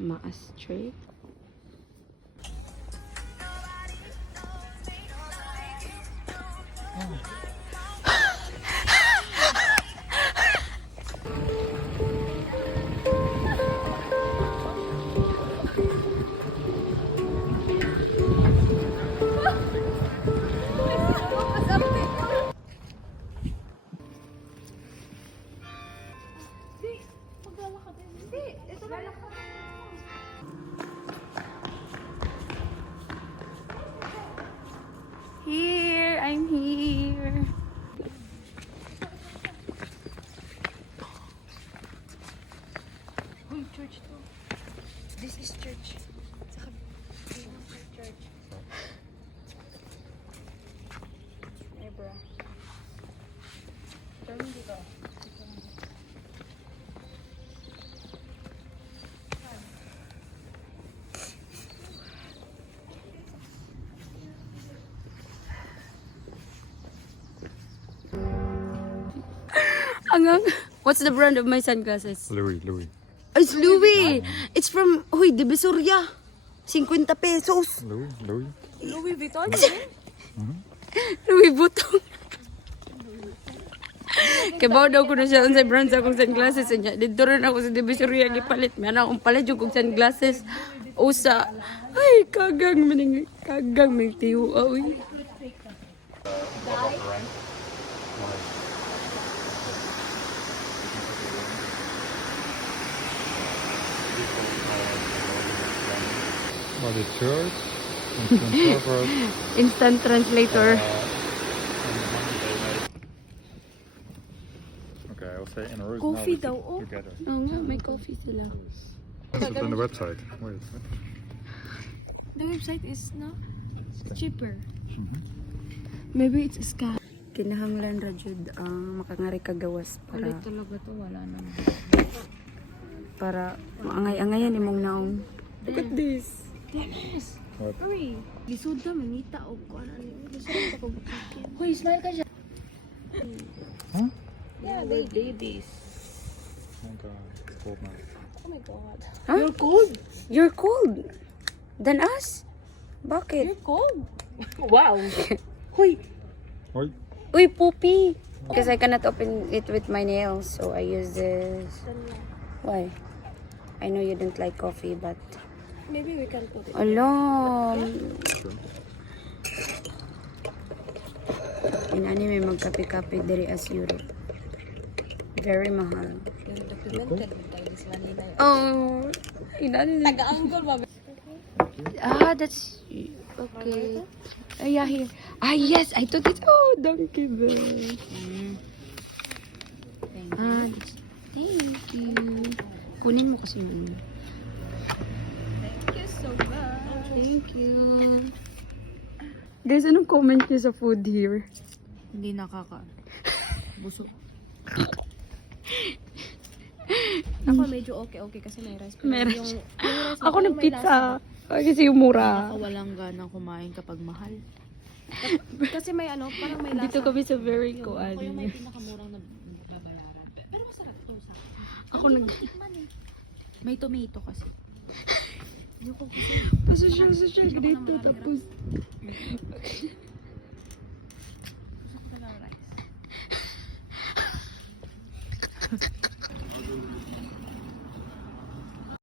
Maastricht. Here, I'm here. Uy, church to. This is church. Church. Hey, bro. Turn dito. What's the brand of my sunglasses? Louis. It's Louis. It's from Divisoria. 50 pesos. Louis. Louis Vuitton? Louis Vuitton. Kabaw daw ko na siya sa brand sa akong sunglasses niya. Dito rin ako sa Divisoria gipalit. May akong palit yung kong sungglasses. Usa. Ay, kagang mining tiyo. Ay. Well, the church, Instant translator. okay, I'll say in a row. Coffee daw, oh. Together. Oo nga, may coffee sila. This is on the website. Wait. The website is no cheaper. Maybe it's a scam. Kinahanglan ra jud ang makangari kagawas para Talaga to, wala naman. para maangay-angayan imong naong. Look at this. Yes. What? Hurry. Lisod na, manita o kung ano. Lisod na ko. Hoy, smile ka dyan. Huh? Yeah, we're babies. Oh god, it's cold now. Oh my god. Huh? You're cold. You're cold. Than us? Bakit? You're cold. Wow. Hoy. Oi. Uy, poopy. Because I cannot open it with my nails, so I use this. Why? I know you don't like coffee, but Maybe we can put it. alam. Inani may magkape-kape diri as Europe. Very mahal. Documented tayo sila nila. Oh, inani. Taga-anggol ba? That's okay. Yeah, here. Yes, I took it. Oh, donkey bell. Thank you. Kunin mo kasi yun. Thank you so much. Thank you. Guys, anong comment niyo sa food here? Hindi nakaka. Busog. Ako medyo okay kasi may rice. May rice. Yung rice Ako ng may pizza. Kasi yung mura. Ako walang ganang kumain kapag mahal. Kasi may ano, parang may lasa. Dito kami sa very kuan. Ako yung may pinakamurang na babayaran. Pero masarap to sa akin. Ako nag... May tomato kasi. Ayoko kasi. Pasosyal dito tapos...